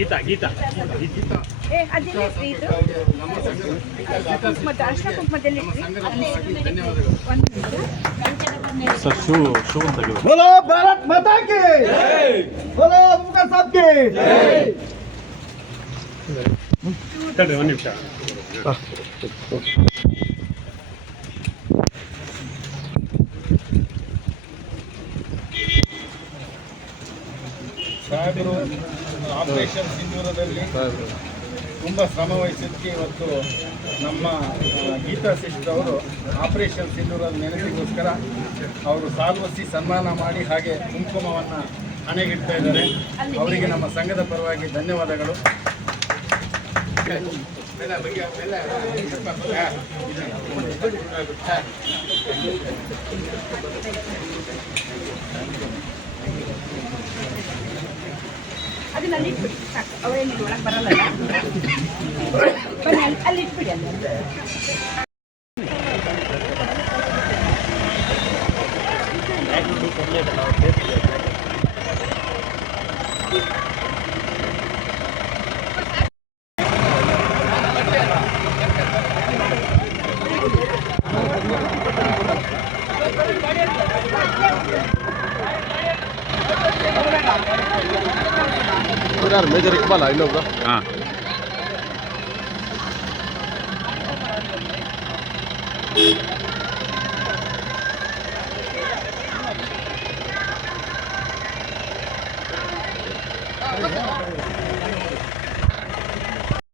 ಗೀತಾ ಗೀತಾ ಗೀತಾ ಅದೆಲ್ಲ ಇದು ಕುಂಕುಮದ ಅರ್ಶಿನ ಕುಂಕುಮದಲ್ಲಿ ಸರ್ ಶೂ ತೆಗೆದು बोलो भारत माता की बोलो मुगल साहब की ತಡಿ ಒಂದು ನಿಮಿಷ ಸಾಹೇಬರು ಆಪರೇಷನ್ ಸಿಂಧೂರದಲ್ಲಿ ತುಂಬ ಶ್ರಮ ವಹಿಸಿದ್ದಕ್ಕೆ ಇವತ್ತು ನಮ್ಮ ಗೀತಾ ಸಿಸ್ಟರ್ ಅವರು ಆಪರೇಷನ್ ಸಿಂಧೂರದ ನೆನಪಿಗೋಸ್ಕರ ಅವರು ಸಾಲ್ವಸಿ ಸನ್ಮಾನ ಮಾಡಿ ಹಾಗೆ ಕುಂಕುಮವನ್ನು ಹಣೆಗಿಡ್ತಾ ಇದ್ದಾರೆ. ಅವರಿಗೆ ನಮ್ಮ ಸಂಘದ ಪರವಾಗಿ ಧನ್ಯವಾದಗಳು. ಅದನ್ನ ಅಲ್ಲಿ ಇಟ್ಬಿಡಿ ಸಾಕು, ಅವೇನಿಲ್ಲ ಒಳಗೆ ಬರಲ್ಲ. ಬನ್ನಿ ಅಲ್ಲಿ ಇಟ್ಬಿಡಿ ಅಲ್ಲಿ. ಮೇಜರ್ ಇಕ್ಬಾಲ ಇನ್ನೊಬ್ರು. ಹಾಂ